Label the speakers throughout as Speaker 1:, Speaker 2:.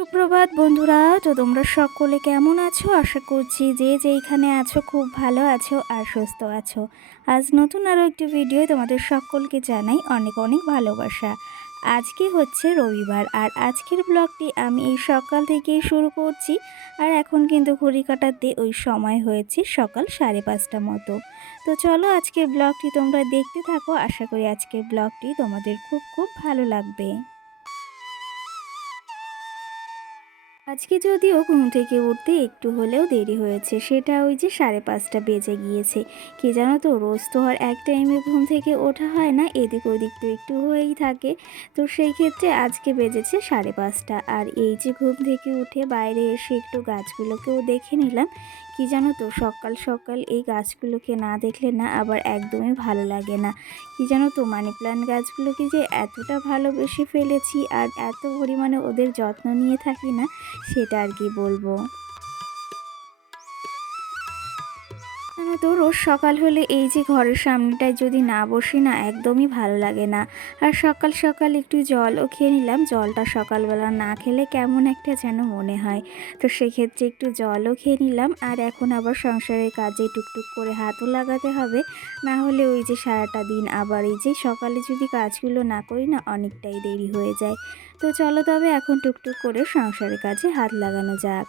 Speaker 1: সুপ্রভাত বন্ধুরা, তো তোমরা সকলে কেমন আছো? আশা করছি যে যেইখানে আছো খুব ভালো আছো আর সুস্থ আছো। আজ নতুন আরও একটি ভিডিও তোমাদের সকলকে জানাই অনেক অনেক ভালোবাসা। আজকে হচ্ছে রবিবার আর আজকের ব্লগটি আমি এই সকাল থেকেই শুরু করছি আর এখন কিন্তু ঘড়ি কাটাতে ওই সময় হয়েছে সকাল সাড়ে পাঁচটা মতো। তো চলো আজকের ব্লগটি তোমরা দেখতে থাকো। আশা করি আজকের ব্লগটি তোমাদের খুব খুব ভালো লাগবে। আজকে যদিও ঘুম থেকে উঠতে একটু হলেও দেরি হয়েছে, সেটা ওই যে সাড়ে পাঁচটা বেজে গিয়েছে। কি জানো তো, রোজ তো আর এক টাইমে ঘুম থেকে ওঠা হয় না, এদিক ওদিক তো একটু হয়েই থাকে। তো সেই ক্ষেত্রে আজকে বেজেছে সাড়ে পাঁচটা। আর এই যে ঘুম থেকে উঠে বাইরে এসে একটু গাছগুলোকেও দেখে নিলাম কি জানো তো? সকাল সকাল এই গাছগুলোকে না দেখলে না আবার একদমই ভালো লাগে না। কি জানো তো? মানি প্ল্যান্ট গাছগুলোকে যে এতটা ভালোবেসে ফেলেছি আর এত পরিমাণে ওদের যত্ন নিয়ে থাকি না, সেটা আর কি বলব? জানো তো রোজ সকাল হলে এই যে ঘরের সামনেটায় যদি না বসি না, একদমই ভালো লাগে না। আর সকাল সকাল একটু জলও খেয়ে নিলাম, জলটা সকালবেলা না খেলে কেমন একটা যেন মনে হয়। তো সেক্ষেত্রে একটু জলও খেয়ে নিলাম, আর এখন আবার সংসারের কাজে টুকটুক করে হাতও লাগাতে হবে। না হলে ওই যে সারাটা দিন আবার এই যে সকালে যদি কাজগুলো না করি না, অনেকটাই দেরি হয়ে যায়। তো চলো তবে এখন টুকটুক করে সংসারের কাজে হাত লাগানো যাক।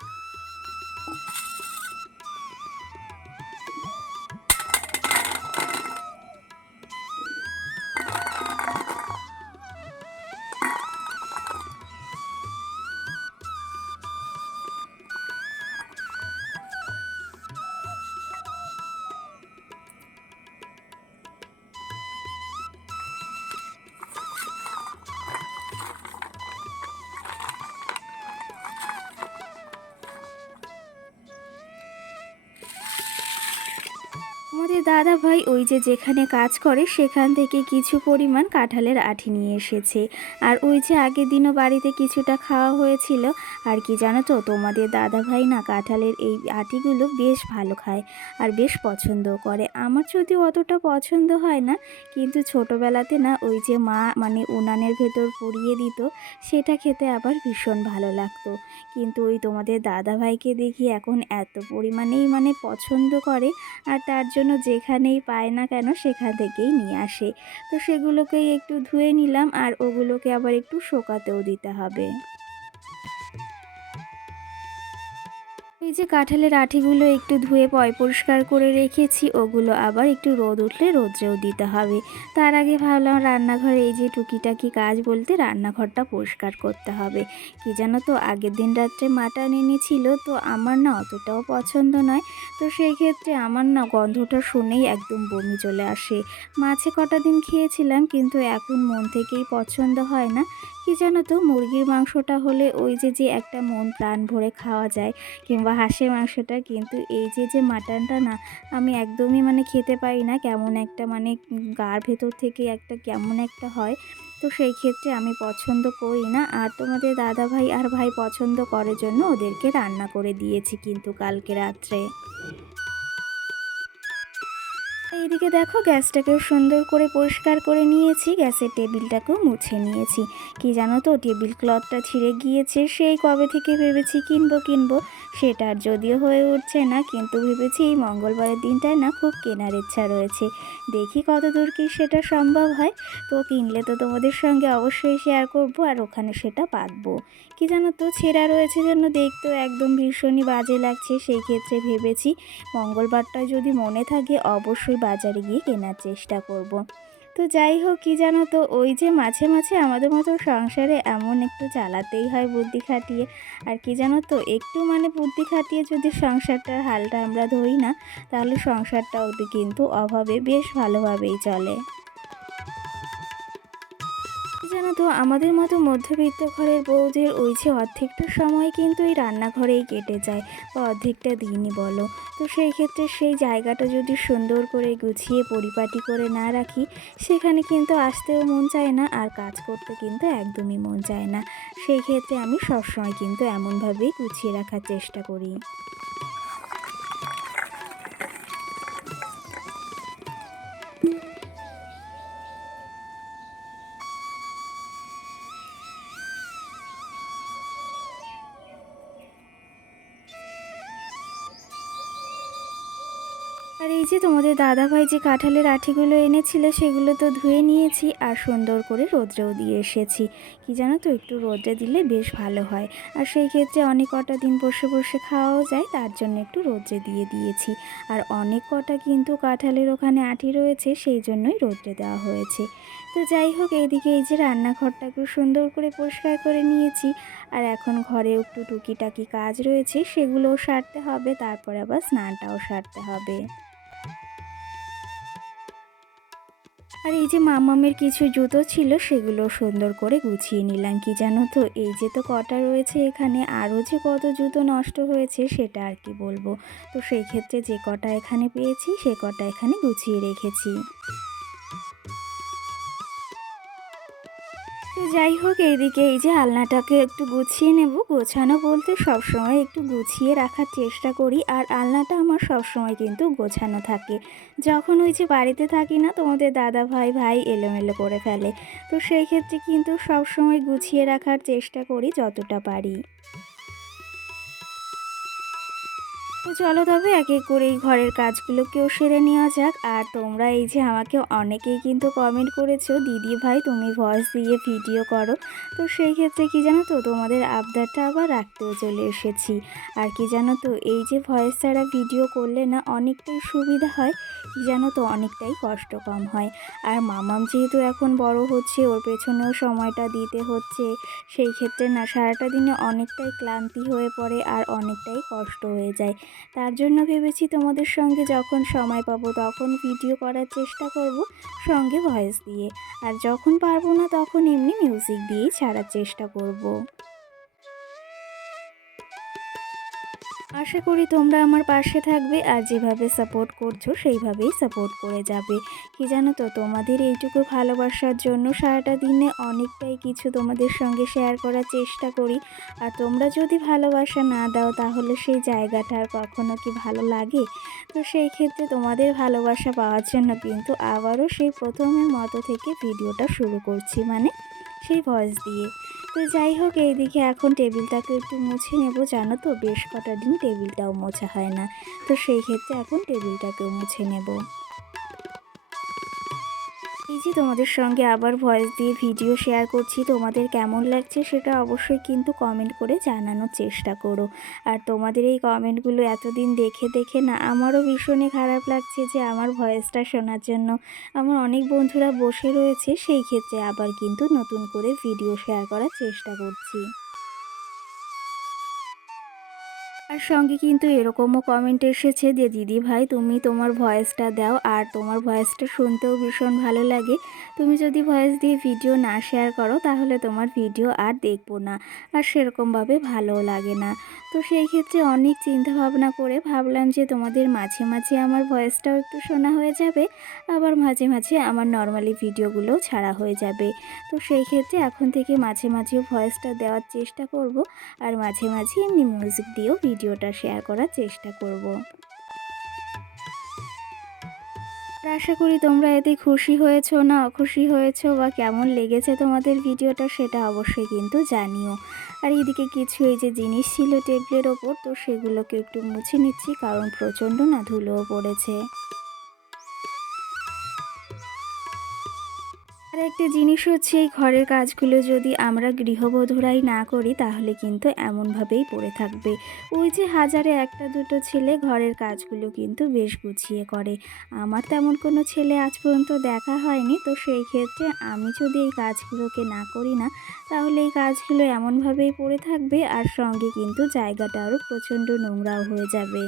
Speaker 1: দাদা ভাই ওই যে যেখানে কাজ করে, সেখান থেকে কিছু পরিমাণ কাঁঠালের আঠি নিয়ে এসেছে। আর ওই যে আগের দিনও বাড়িতে কিছুটা খাওয়া হয়েছিল। আর কি জানো তো, তোমাদের দাদা ভাই না কাঁঠালের এই আটিগুলো বেশ ভালো খায় আর বেশ পছন্দও করে। আমার যদি অতটা পছন্দ হয় না, কিন্তু ছোটোবেলাতে না ওই যে মা মানে উনানের ভেতর পুড়িয়ে দিত, সেটা খেতে আবার ভীষণ ভালো লাগতো। কিন্তু ওই তোমাদের দাদা ভাইকে দেখি এখন এত পরিমাণেই মানে পছন্দ করে, আর তার জন্য যেখানেই পায় না কেন সেখান থেকেই নিয়ে আসে। তো সেগুলোকেই একটু ধুয়ে নিলাম আর ওগুলোকে আবার একটু শোকাতেও দিতে হবে। এই যে কাঁঠালের আঠিগুলো একটু ধুয়ে পয় পরিষ্কার করে রেখেছি, ওগুলো আবার একটু রোদ উঠলে রোদ্রেও দিতে হবে। তার আগে ভাবলাম রান্নাঘরে এই যে টুকিটাকি কাজ বলতে রান্নাঘরটা পরিষ্কার করতে হবে। কি জানো তো, আগের দিন রাত্রে মাটন এনেছিল, তো আমার না অতটাও পছন্দ নয়। তো সেই ক্ষেত্রে আমার না গন্ধটা শুনেই একদম বমি চলে আসে। মাছে কটা দিন খেয়েছিলাম, কিন্তু এখন মন থেকেই পছন্দ হয় না। কি জানো তো? মুরগির মাংসটা হলে ওই যে যে একটা মন প্রাণ ভরে খাওয়া যায়, কিংবা হাঁসের মাংসটা কিন্তু এই যে যে মাটনটা না, আমি একদমই মানে খেতে পারি না। কেমন একটা মানে গার ভেতর থেকে একটা কেমন একটা হয়, তো সেই ক্ষেত্রে আমি পছন্দ করি না। আর তোমাদের দাদা ভাই আর ভাই পছন্দ করার জন্য ওদেরকে রান্না করে দিয়েছি কিন্তু কালকে রাত্রে। এইদিকে দেখো, গ্যাসটাকেও সুন্দর করে পরিষ্কার করে নিয়েছি, গ্যাসের টেবিলটাকেও মুছে নিয়েছি। কি জানো তো, টেবিল ক্লথটা ছিঁড়ে গিয়েছে, সেই কবে থেকে ভেবেছি কিনবো কিনবো। সেটা আর যদিও হয়ে উঠছে না, কিন্তু ভেবেছি এই মঙ্গলবারের দিনটায় না খুব কেনার ইচ্ছা রয়েছে। দেখি কত দূর কি সেটা সম্ভব হয়। তো কিনলে তো তোমাদের সঙ্গে অবশ্যই শেয়ার করব, আর ওখানে সেটা পাতবো। কি জানো তো, ছেঁড়া রয়েছে জন্য দেখতেও একদম ভীষণই বাজে লাগছে, সেই ক্ষেত্রে ভেবেছি মঙ্গলবারটা যদি মনে থাকে অবশ্যই বাজারে গিয়ে কেনার চেষ্টা করব। তো যাই হোক, কী জানো তো, ওই যে মাঝে মাঝে আমাদের মতো সংসারে এমন একটু চালাতেই হয় বুদ্ধি খাটিয়ে আর কি জানো তো, একটু মানে বুদ্ধি খাটিয়ে যদি সংসারটার হালটা আমরা ধরি না, তাহলে সংসারটা ওদের কিন্তু অভাবে বেশ ভালোভাবেই চলে জানো তো আমাদের মতো মধ্যবিত্ত ঘরের বউদের ওই যে অর্ধেকটা সময় কিন্তু এই রান্নাঘরেই কেটে যায়, বা অর্ধেকটা দিনই বলো। তো সেই ক্ষেত্রে সেই জায়গাটা যদি সুন্দর করে গুছিয়ে পরিপাটি করে না রাখি, সেখানে কিন্তু আসতেও মন চায় না, আর কাজ করতে কিন্তু একদমই মন চায় না। সেই ক্ষেত্রে আমি সবসময় কিন্তু এমনভাবেই গুছিয়ে রাখার চেষ্টা করি। এই যে তোমাদের দাদাভাই যে কাঁঠালের আঠিগুলো এনেছিল, সেগুলো তো ধুয়ে নিয়েছি আর সুন্দর করে রোদ্রেও দিয়ে এসেছি। কি জানো তো, একটু রোদ্রে দিলে বেশ ভালো হয়। আর সেই ক্ষেত্রে অনেক কটা দিন বসে বসে খাওয়াও যায়, তার জন্য একটু রোদ্রে দিয়ে দিয়েছি। আর অনেক কটা কিন্তু কাঁঠালের ওখানে আঠি রয়েছে, সেই জন্যই রোদ্রে দেওয়া হয়েছে। তো যাই হোক, এইদিকে এই যে রান্নাঘরটা একটু সুন্দর করে পরিষ্কার করে নিয়েছি। আর এখন ঘরে একটু টুকিটাকি কাজ রয়েছে, সেগুলোও সারতে হবে, তারপরে আবার স্নানটাও সারতে হবে। আর এই যে মামামের কিছু জুতো ছিল সেগুলো সুন্দর করে গুছিয়ে নিলাম, কি জানো তো? এই যে তো কটা রয়েছে এখানে, আরও যে কত জুতো নষ্ট হয়েছে সেটা আর কি বলব? তো সেই ক্ষেত্রে যে কটা এখানে পেয়েছি, সে কটা এখানে গুছিয়ে রেখেছি। তো যাই হোক, এইদিকে এই যে আলনাটাকে একটু গুছিয়ে নেব। গোছানো বলতে সবসময় একটু গুছিয়ে রাখার চেষ্টা করি, আর আলনাটা আমার সবসময় কিন্তু গোছানো থাকে। যখন ওই যে বাড়িতে থাকি না, তোমাদের দাদা ভাই ভাই এলোমেলো করে ফেলে। তো সেই ক্ষেত্রে কিন্তু সবসময় গুছিয়ে রাখার চেষ্টা করি যতটা পারি। তো চলো তবে এক এক করে এই ঘরের কাজগুলোকেও সেরে নেওয়া যাক। আর তোমরা এই যে আমাকে অনেকেই কিন্তু কমেন্ট করেছ, দিদি ভাই, তুমি ভয়েস দিয়ে ভিডিও করো। তো সেই ক্ষেত্রে কি জানো তো, তোমাদের আবদারটা আবার রাখতেও চলে এসেছি। আর কি জানো তো, এই যে ভয়েস ছাড়া ভিডিও করলে না অনেকটাই সুবিধা হয়, কি জানো তো, অনেকটাই কষ্ট কম হয়। আর মামাম যেহেতু এখন বড় হচ্ছে, ওর পেছনেও সময়টা দিতে হচ্ছে, সেই ক্ষেত্রে না সারাটা দিনে অনেকটাই ক্লান্তি হয়ে পড়ে আর অনেকটাই কষ্ট হয়ে যায়। তার জন্য ভেবেছি তোমাদের সঙ্গে যখন সময় পাবো তখন ভিডিও করার চেষ্টা করব সঙ্গে ভয়েস দিয়ে আর যখন পারব না তখন এমনি মিউজিক দিয়েই ছাড়ার চেষ্টা করব। আশা করি তোমরা আমার পাশে থাকবে আর যেভাবে সাপোর্ট করছ, সেইভাবেই সাপোর্ট করে যাবে। কি জানো তো, তোমাদের এইটুকু ভালোবাসার জন্য সারাটা দিনে অনেকটাই কিছু তোমাদের সঙ্গে শেয়ার করার চেষ্টা করি। আর তোমরা যদি ভালোবাসা না দাও, তাহলে সেই জায়গাটা আর কখনো কি ভালো লাগে? তো সেই ক্ষেত্রে তোমাদের ভালোবাসা পাওয়ার জন্য কিন্তু আবারও সেই প্রথমের মতো থেকে ভিডিওটা শুরু করছি মানে সেই ভয়েস দিয়ে। তো যাই হোক, এইদিকে এখন টেবিলটাকে একটু মুছে নেব। জানো তো, বেশ কটা দিন টেবিলটাও মোছা হয় না। তো সেই ক্ষেত্রে এখন টেবিলটাকেও মুছে নেব। যে তোমাদের সঙ্গে আবার ভয়েস দিয়ে ভিডিও শেয়ার করছি। তোমাদের কেমন লাগছে সেটা অবশ্যই কিন্তু কমেন্ট করে জানানোর চেষ্টা করো। আর তোমাদের এই কমেন্টগুলো এতদিন দেখে দেখে না, আমারও ভীষণই খারাপ লাগছে যে আমার ভয়েসটা শোনার জন্য। আমার অনেক বন্ধুরা বসে রয়েছে, সেই ক্ষেত্রে আবার কিন্তু নতুন করে ভিডিও শেয়ার করার চেষ্টা করছি। আর সঙ্গে কিন্তু এরকমও কমেন্ট এসেছে যে, দিদি ভাই, তুমি তোমার ভয়েসটা দাও আর তোমার ভয়েসটা শুনতেও ভীষণ ভালো লাগে। তুমি যদি ভয়েস দিয়ে ভিডিও না শেয়ার করো, তাহলে তোমার ভিডিও আর দেখব না আর সেরকমভাবে ভালোও লাগে না। তো সেই ক্ষেত্রে অনেক চিন্তা ভাবনা করে ভাবলাম যে, তোমাদের মাঝে মাঝে আমার ভয়েসটাও একটু শোনা হয়ে যাবে, আবার মাঝে মাঝে আমার নর্মালি ভিডিওগুলোও ছাড়া হয়ে যাবে। তো সেই ক্ষেত্রে এখন থেকে মাঝে মাঝেও ভয়েসটা দেওয়ার চেষ্টা করব আর মাঝে মাঝে এমনি মিউজিক দিয়েও ভিডিওটা শেয়ার করার চেষ্টা করব। আশা করি তোমরা এতে খুশি হয়েছো, না অখুশি হয়েছো বা কেমন লেগেছে তোমাদের ভিডিওটা সেটা অবশ্যই কিন্তু জানিও। আর এদিকে কিছু এই যে জিনিস ছিল টেবিলের ওপর, তো সেগুলোকে একটু মুছে নিচ্ছি কারণ প্রচণ্ড না ধুলোও পড়েছে। একটা জিনিস হচ্ছে, এই ঘরের কাজগুলো যদি আমরা গৃহবধূরাই না করি, তাহলে কিন্তু এমনভাবেই পড়ে থাকবে। ওই যে হাজারে একটা দুটো ছেলে, ঘরের কাজগুলো কিন্তু বেশ গুছিয়ে করে। আমার তেমন কোনো ছেলে আজ পর্যন্ত দেখা হয়নি, তো সেই ক্ষেত্রে আমি যদি এই কাজগুলোকে না করি না, তাহলে এই কাজগুলো এমনভাবেই পড়ে থাকবে, আর সঙ্গে কিন্তু জায়গাটা আরও প্রচণ্ড নোংরাও হয়ে যাবে।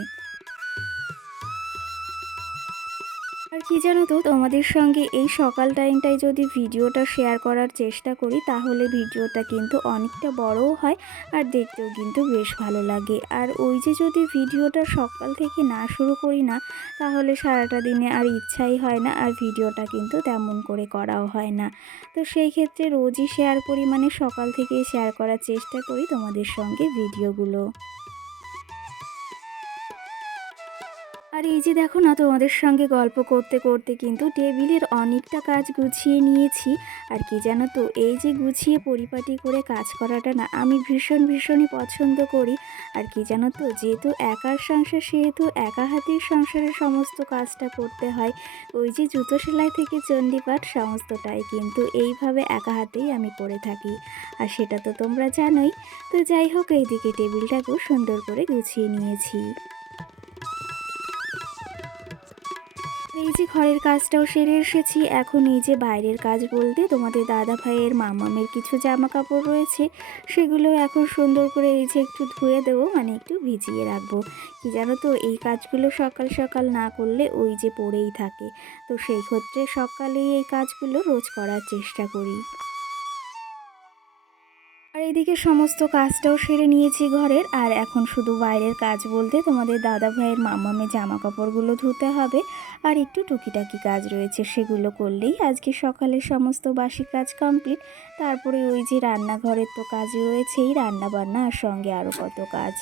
Speaker 1: আর কি জানো তো, তোমাদের সঙ্গে এই সকাল টাইমটায় যদি ভিডিওটা শেয়ার করার চেষ্টা করি, তাহলে ভিডিওটা কিন্তু অনেকটা বড়ও হয় আর দেখতেও কিন্তু বেশ ভালো লাগে। আর ওই যে যদি ভিডিওটা সকাল থেকে না শুরু করি না, তাহলে সারাটা দিনে আর ইচ্ছাই হয় না আর ভিডিওটা কিন্তু তেমন করে করাও হয় না। তো সেই ক্ষেত্রে রোজই শেয়ার করি মানে সকাল থেকেই শেয়ার করার চেষ্টা করি তোমাদের সঙ্গে ভিডিওগুলো। আর এই যে দেখো না, তোমাদের সঙ্গে গল্প করতে করতে কিন্তু টেবিলের অনেকটা কাজ গুছিয়ে নিয়েছি। আর কি জানো তো, এই যে গুছিয়ে পরিপাটি করে কাজ করাটা না, আমি ভীষণ, ভীষণই পছন্দ করি। আর কি জানো তো, যেহেতু একার সংসার, সেহেতু একা হাতেই সংসারের সমস্ত কাজটা করতে হয়। ওই যে জুতো সেলাই থেকে চণ্ডীপাঠ, সমস্তটাই কিন্তু এইভাবে একা হাতেই আমি করে থাকি। আর সেটা তো তোমরা জানোই। তো যাই হোক, এইদিকে টেবিলটাকেও সুন্দর করে গুছিয়ে নিয়েছি। এই যে ঘরের কাজটাও সেরে এসেছি, এখন এই যে বাইরের কাজ বলতে তোমাদের দাদা ভাইয়ের মামামের কিছু জামা কাপড় রয়েছে, সেগুলো এখন সুন্দর করে এই যে একটু ধুয়ে দেবো মানে একটু ভিজিয়ে রাখব। কি জানো তো, এই কাজগুলো সকাল সকাল না করলে ওই যে পড়েই থাকে। তো সেই ক্ষেত্রে সকালেই এই কাজগুলো রোজ করার চেষ্টা করি। এদিকে সমস্ত কাজটাও সেরে নিয়েছি ঘরের। আর এখন শুধু বাইরের কাজ বলতে তোমাদের দাদা ভাইয়ের মামামে জামা কাপড়গুলো ধুতে হবে। আর একটু টুকিটাকি কাজ রয়েছে, সেগুলো করলেই আজকে সকালে সমস্ত বাসি কাজ কমপ্লিট। তারপরে ওই যে রান্নাঘরের তো কাজ রয়েছেই রান্না বান্না আর সঙ্গে আরও কত কাজ।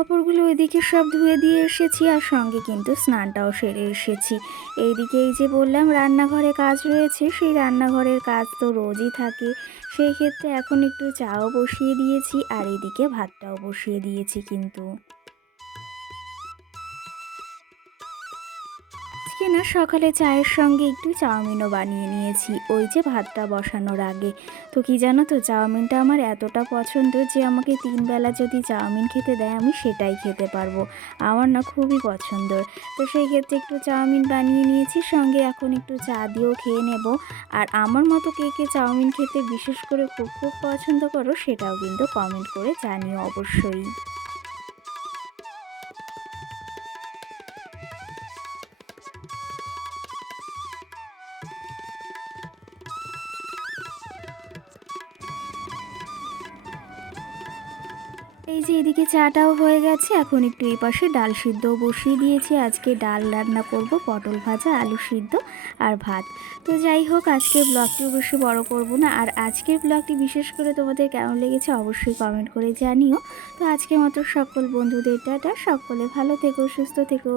Speaker 1: কাপড়গুলো ওইদিকে সব ধুয়ে দিয়ে এসেছি আর সঙ্গে কিন্তু স্নানটাও সেরে এসেছি। এইদিকে এই যে বললাম, রান্নাঘরে কাজ রয়েছে, সেই রান্নাঘরের কাজ তো রোজই থাকে। সেই ক্ষেত্রে এখন একটু চাও বসিয়ে দিয়েছি আর এদিকে ভাতটাও বসিয়ে দিয়েছি কিন্তু। আজকে না সকালে চায়ের সঙ্গে একটু চাউমিনও বানিয়ে নিয়েছি। ওই যে ভাতটা বসানোর আগে। তো কি জানো তো, চাউমিনটা আমার এতটা পছন্দ যে আমাকে তিন বেলা যদি চাউমিন খেতে দেয়, আমি সেটাই খেতে পারব। আমার না খুবই পছন্দ। তো সেই ক্ষেত্রে একটু চাউমিন বানিয়ে নিয়েছি, সঙ্গে এখন একটু চা দিয়েও খেয়ে নেব। আর আমার মতো কে কে চাউমিন খেতে বিশেষ করে খুব খুব পছন্দ করো, সেটাও কিন্তু কমেন্ট করে জানিও অবশ্যই। এই যে এদিকে চাটাও হয়ে গেছে। এখন একটু এই পাশে ডাল সিদ্ধ বসিয়ে দিয়েছি। আজকে ডাল রান্না করব, পটল ভাজা, আলু সিদ্ধ আর ভাত। তো যাই হোক, আজকে ব্লগটি অবশ্যই বড় করব না। আর আজকের ব্লগটি বিশেষ করে তোমাদের কেমন লেগেছে অবশ্যই কমেন্ট করে জানিও। তো আজকে মতো সকল বন্ধুদের টাটা। সকলে ভালো থেকো, সুস্থ থেকো।